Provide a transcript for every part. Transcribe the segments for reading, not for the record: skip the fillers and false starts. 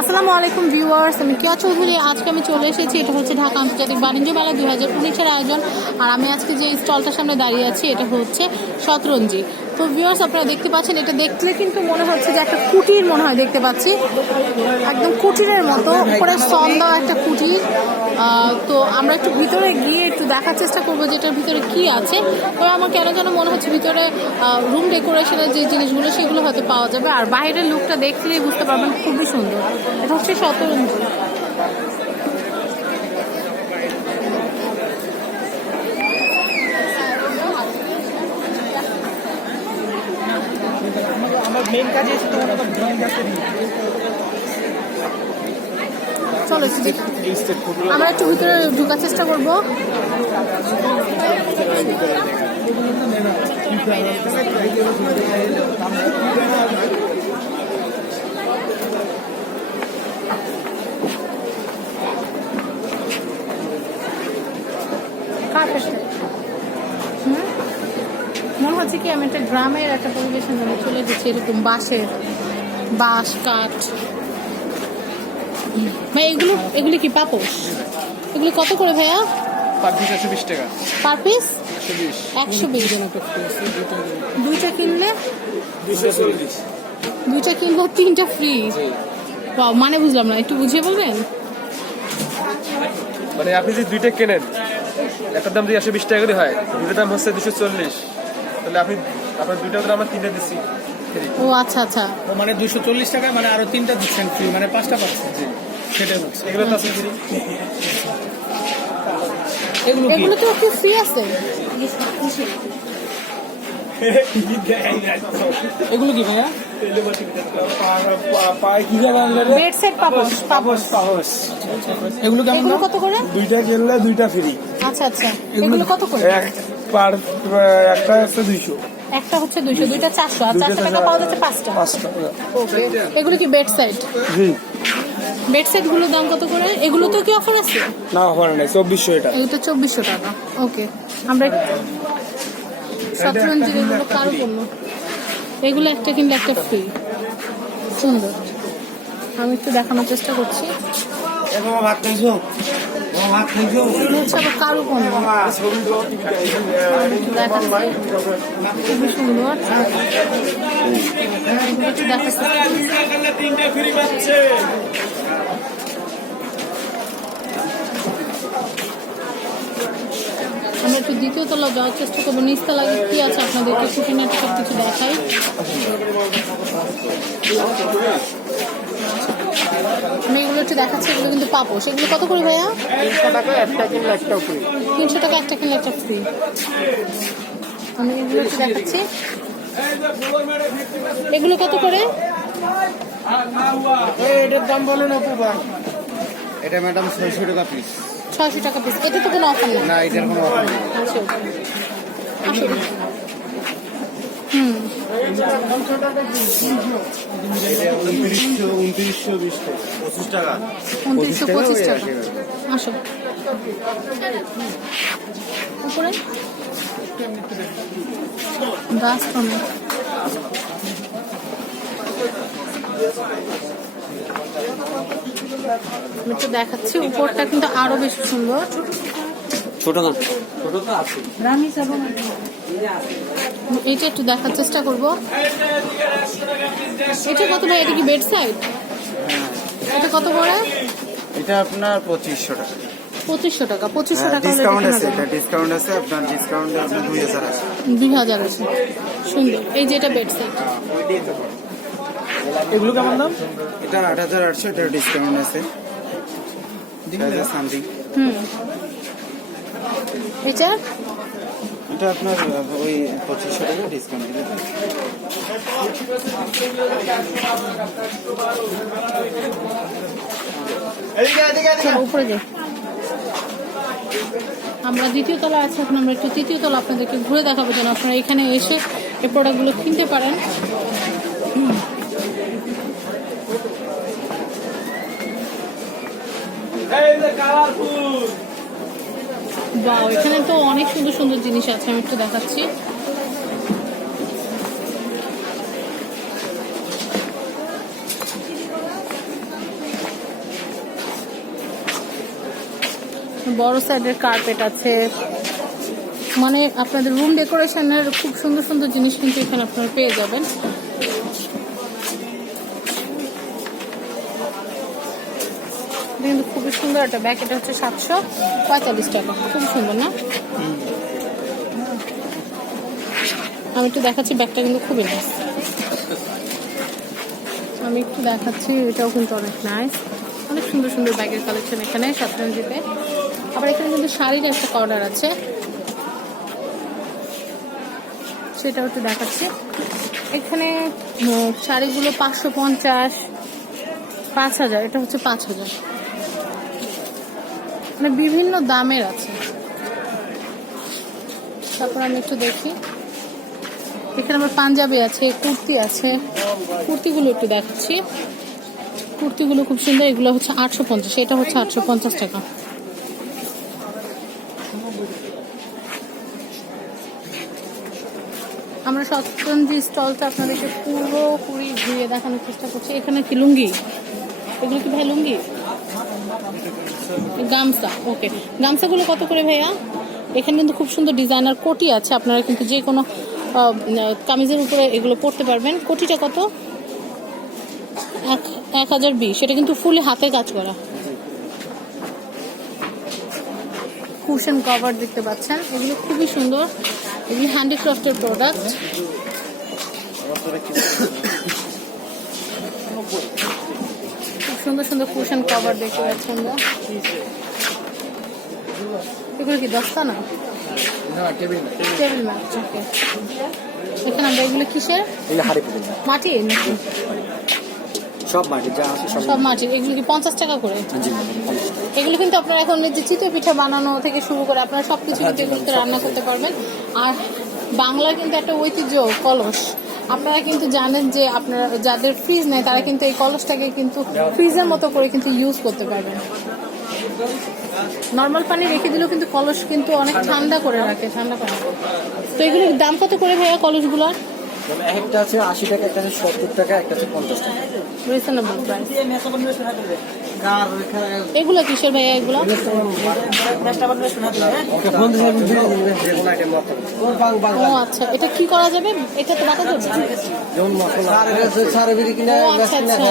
আসসালামু আলাইকুম ভিউয়ার্স, আমি কিয়া চৌধুরী। আজকে আমি চলে এসেছি, এটা হচ্ছে ঢাকা আন্তর্জাতিক বাণিজ্য মেলা 2019-এর আয়োজন। আর আমি আজকে যে স্টলটার সামনে দাঁড়িয়ে আছি এটা হচ্ছে শতরঞ্জি। তো ভিউয়ার্স, আপনারা দেখতে পাচ্ছেন, এটা দেখলে কিন্তু মনে হচ্ছে যে একটা কুটির মনে হয়, দেখতে পাচ্ছি একদম কুটিরের মতো, উপরে স্তন দেওয়া একটা কুটির। তো আমরা একটু ভিতরে গিয়ে একটু দেখার চেষ্টা করবো যে এটার ভিতরে কি আছে। তো আমার কেন যেন মনে হচ্ছে ভিতরে রুম ডেকোরেশনের যে জিনিসগুলো সেগুলো হয়তো পাওয়া যাবে। আর বাইরের লুকটা দেখলেই বুঝতে পারবেন, খুবই সুন্দর। এটা হচ্ছে শতরঞ্জি। চলো আমরা একটু ভিতরে ঢোকার চেষ্টা করবো। মনে হচ্ছে কি আমি একটা গ্রামের একটা পরিবেশন জন্য চলে গেছি, এরকম বাঁশ কাঠ। ভাই এগুলি কি পাপোশ? এগুলি কত করে ভাইয়া? পার পিস 120 টাকা। Per piece 120। দুইটা কিনলে 3টা ফ্রি। মানে বুঝলাম না, একটু বুঝিয়ে বলবেন? মানে আপনি যদি দুইটা কেনেন, একটার দাম যদি 120 টাকা করে হয়, দুইটার দাম হচ্ছে 240, তাহলে আপনার দুইটা আমরা 3টা দিচ্ছি। ও আচ্ছা আচ্ছা, মানে 240 টাকা, মানে আরো 3টা দিচ্ছেন ফ্রি, মানে 5টা পাচ্ছেন। সেটাই হচ্ছে। এগুলো তো আছে ফ্রি। এগুলো তো কি ফ্রি আছে? এগুলো কি ভাইয়া? বেড সেট পাপোশ। এগুলো কেমন? এগুলো কত করে? দুইটা কিনলে দুইটা ফ্রি। আচ্ছা আচ্ছা, এগুলো কত করে? একটা হচ্ছে 200, একটা হচ্ছে 200, দুইটা 400, আর 400 টাকা পাওয়া যাচ্ছে 5টা। ওকে, এগুলো কি বেড সাইড? জি। বেড সেট গুলোর দাম কত করে? এগুলো তো কি অফার আছে? না, অফার নাই, 2400 এটা। এটা 2400 টাকা। ওকে, আমরা শতরঞ্জির এগুলো কারো পণ্য, এগুলো একটা কিনলে একটা ফ্রি। সুন্দর, আমি একটু দেখানোর চেষ্টা করছি। এগুলো হচ্ছে আবার কারো পণ্য, খুবই সুন্দর। একটু দেখাচ্ছি। আমরা একটু দ্বিতীয় তলা যাওয়ার চেষ্টা করবো, নিচতলা কি আছে আপনাদেরকে খুঁটিনাটি সব কিছু দেখাই। আমি এগুলো একটু দেখাচ্ছি, এগুলো কিন্তু পাপোশ। এগুলো কত করে ভাইয়া? 300 টাকা, একটা কিনলে একটা ফ্রি। 300 টাকা, একটা কিনলে একটা ফ্রি। আমি এগুলো একটু দেখাচ্ছি, এগুলো কত করে? এটার দাম বলেন আপু ভাই। এটা ম্যাডাম 600 টাকা পিস। 600 টাকা পিস। এটা তো কোনো অফার নেই। না, এটার কোনো অফার নেই। আসলে 2920 টাকা। 2925 টাকা। আসো উপরে গাছ কমে। আমি তো দেখাচ্ছি, উপরটা কিন্তু আরো বেশি সুন্দর। ছোট না, ছোট তো আছে। এইটা একটু দেখার চেষ্টা করবো। এটা কত ভাই? এটা কি বেড সাইড? এটা কত করে? এটা আপনার 2500 টাকা। 2500 টাকা। 2500 টাকা ডিসকাউন্ট আছে, এটা ডিসকাউন্ট আছে, আপনার ডিসকাউন্টে আপনার 2000 আছে। 2000 আছে। সুন্দর। এই যে এটা বেড সাইড। এগুলো কেমন দাম? এটা 8800, এটা ডিসকাউন্ট আছে। সামথিং। এটা আপনার ওই 2500 টাকা ডিসকাউন্ট দিলে। উপরে যাই। আমরা দ্বিতীয় তলা আছে, এখন আমরা একটু তৃতীয় তলা আপনাদেরকে ঘুরে দেখাবো, যেন আপনারা এখানে এসে এই প্রোডাক্টগুলো কিনতে পারেন। বাহ, এখানে তো অনেক সুন্দর সুন্দর জিনিস আছে, আমি একটু দেখাচ্ছি। বড় সাইডের কার্পেট আছে, মানে আপনাদের রুম ডেকোরেশনের খুব সুন্দর সুন্দর জিনিস কিন্তু এখানে আপনারা পেয়ে যাবেন। এটা কিন্তু খুবই সুন্দর একটা ব্যাগ, এটা হচ্ছে 745 টাকা, খুব সুন্দর না? আমি একটু দেখাচ্ছি, ব্যাগটা কিন্তু খুবই নাইস। আমি একটু দেখাচ্ছি, এটাও কিন্তু অনেক নাইস, অনেক সুন্দর সুন্দর ব্যাগের কালেকশন এখানে শতরঞ্জিতে। আবার এখানে কিন্তু শাড়ির একটা কর্নার আছে, সেটাও একটু দেখাচ্ছি। এখানে শাড়িগুলো 550, 5000, এটা হচ্ছে 5000, মানে বিভিন্ন দামের আছে। তারপর আমি একটু দেখি, এখানে আমার পাঞ্জাবি আছে, কুর্তি আছে, কুর্তিগুলো একটু দেখাচ্ছি। কুর্তিগুলো খুব সুন্দর, এগুলো হচ্ছে 850, এটা হচ্ছে 850 টাকা। আমরা শতরঞ্জি স্টলটা আপনাদেরকে পুরোপুরি ঘুরিয়ে দেখানোর চেষ্টা করছি। এখানে কি লুঙ্গি, এগুলো কি ভাই লুঙ্গি? গামছা, ওকে। গামছাগুলো কত করে ভাইয়া? এখানে কিন্তু খুব সুন্দর ডিজাইনার কোটি আছে, আপনারা কিন্তু যে কোনো কামিজের উপরে এগুলো পরতে পারবেন। কোটিটা কত? 1020, এটা কিন্তু ফুলি হাতে কাজ করা। কুশন কভার দেখতে পাচ্ছেন, এগুলো খুবই সুন্দর, এগুলো হ্যান্ডিক্রাফটের প্রোডাক্ট। খুব সুন্দর সুন্দর কুশন কভার দেখতে পাচ্ছেন। এগুলো কি দস্তানা? টেবিল ম্যাট, ওকে। এখানে আমরা এগুলো কিসের? মাটির নাকি? সব মাটি যা আছে সব মাটির। এগুলো কি 50 টাকা করে? এগুলো কিন্তু আপনারা এখন যে চিতই পিঠা বানানো থেকে শুরু করে আপনারা সবকিছু কিন্তু এগুলোতে রান্না করতে পারবেন। আর বাংলার কিন্তু একটা ঐতিহ্য কলস, আপনারা কিন্তু জানেন যে আপনারা যাদের ফ্রিজ নেই তারা কিন্তু এই কলসটাকে কিন্তু ফ্রিজের মতো করে কিন্তু ইউজ করতে পারবেন। নর্মাল পানি রেখে দিলেও কিন্তু কলস কিন্তু অনেক ঠান্ডা করে রাখে, ঠান্ডা পানি। তো এগুলোর দাম কত করে ভাইয়া কলসগুলোর? একটা আছে 80 টাকা, একটা আছে 70 টাকা, একটা আছে 50 টাকা। Reasonable price. এগুলো কিসের ভাইয়া? এগুলো ও আচ্ছা, এটা কি করা যাবে? এটা তো বাটা যাবে, যেমন মশলা বিড়ি কিনা ও আচ্ছা আচ্ছা,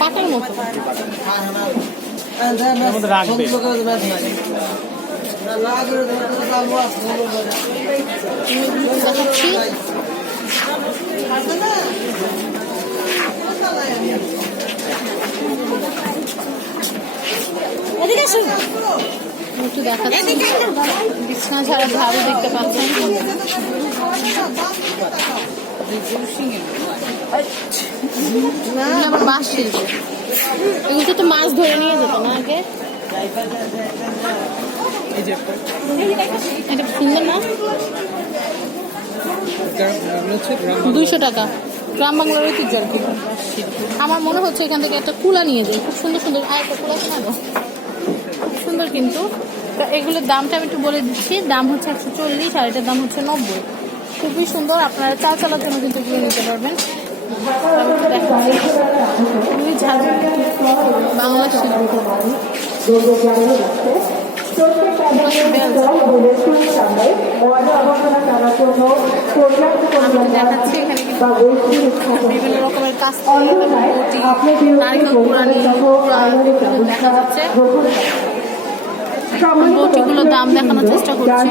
পাটার মতো। দেখাচ্ছি, একটু দেখাচ্ছি। বিছনা ঝাড়া ঝাড়ু দেখতে পাচ্ছেন, আবার মাছ শিল্প। এগুলো তো মাছ ধরে নিয়ে যেত না আগে। এটা সুন্দর না? 200 টাকা, গ্রাম বাংলার ঐতিহ্য আর কি। আমার মনে হচ্ছে এখান থেকে একটা কুলা নিয়ে যায়, খুব সুন্দর সুন্দর। আর একটা কুলা কেনাবো, খুব সুন্দর কিন্তু। তো এগুলোর দামটা আমি একটু বলে দিচ্ছি, দাম হচ্ছে 140, আর এটার দাম হচ্ছে 90। খুবই সুন্দর, আপনারা চা চালার জন্য কিন্তু এগুলো নিতে পারবেন। বাংলা শিল্প দেখাচ্ছি। এখানে বিভিন্ন রকমের কাজ, নারিকেল পুরানি দেখা যাচ্ছে। বটিগুলোর দাম দেখানোর চেষ্টা করছি।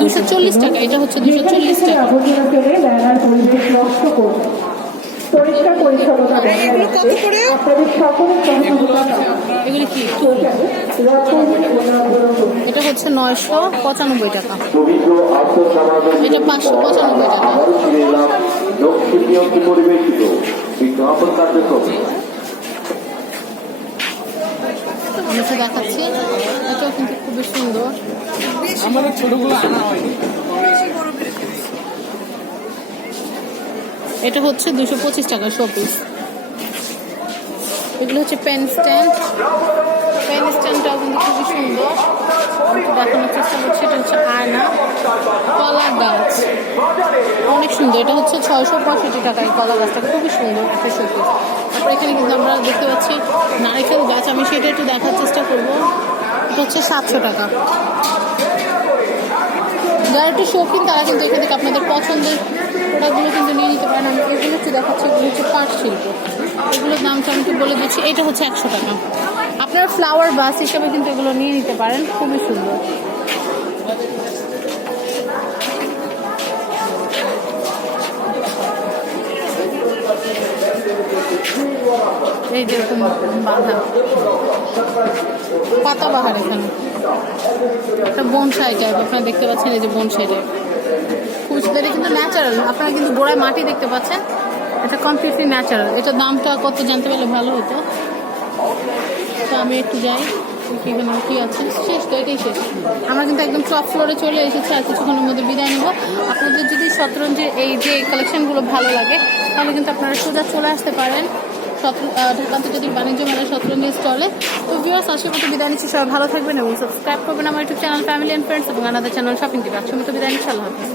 240 টাকা, এটা হচ্ছে 240 টাকা। এগুলি কি? এটা হচ্ছে 995 টাকা, এটা 595 টাকা। আমি তো দেখাচ্ছি, এটাও কিন্তু খুবই সুন্দর। আমাদের ছোটগুলো আনা হয়নি। এটা হচ্ছে 225 টাকা শোপিস। এগুলো হচ্ছে পেন স্ট্যান্ড, পেন স্ট্যান্ডটাও কিন্তু খুবই সুন্দর, দেখানোর চেষ্টা করছি। এটা হচ্ছে আয়না, কলা গাছ, অনেক সুন্দর। এটা হচ্ছে 665 টাকা এই কলা গাছটা, খুবই সুন্দর একটা শোপিস। তারপর এখানে কিন্তু আমরা দেখতে পাচ্ছি নারিকেল গাছ, আমি সেটা একটু দেখার চেষ্টা করবো। এটা হচ্ছে 700 টাকা। যারা একটু শৌখিন তারা কিন্তু এখান থেকে আপনাদের পছন্দের প্রোডাক্টগুলো কিন্তু নিয়ে নিতে পারেন। আমি এগুলো হচ্ছে দেখাচ্ছি, এগুলো হচ্ছে পাট শিল্প, এগুলোর দামটা আমি একটু বলে দিচ্ছি। এটা হচ্ছে 100 টাকা। আপনারা ফ্লাওয়ার বাস হিসেবে কিন্তু এগুলো নিয়ে নিতে পারেন, খুবই সুন্দর। এই যেরকম বাঁধা পাতাবাহার, এখানে একটা বনসাই টাইপ আপনারা দেখতে পাচ্ছেন। এই যে বনসাই টাইপ খুব সুন্দর, এটা কিন্তু ন্যাচারাল। আপনারা কিন্তু গোড়ায় মাটি দেখতে পাচ্ছেন, এটা কমপ্লিটলি ন্যাচারাল। এটার দামটা কত জানতে পারলে ভালো হতো। তো আমি একটু যাই, এখানে কি আছে, শেষ তো, এটাই শেষ। আমরা কিন্তু একদম টপ ফ্লোরে চলে এসেছি, আর কিছুক্ষণের মধ্যে বিদায় নেব। আপনাদের যদি শতরঞ্জির এই যে কালেকশনগুলো ভালো লাগে তাহলে কিন্তু আপনারা সোজা চলে আসতে পারেন ঢাকা আন্তর্জাতিক বাণিজ্য মেলার শতরঞ্জি স্টলে। তো ভিউয়ার্স, আজকের মতো বিদায় নিচ্ছি। সবাই ভালো থাকবেন এবং সাবস্ক্রাইব করবেন আমার YouTube channel family and friends এবং আমাদের চ্যানেল শপিং টিপ। আজকের মতো বিদায় নিচ্ছি, আল্লাহ হাফেজ।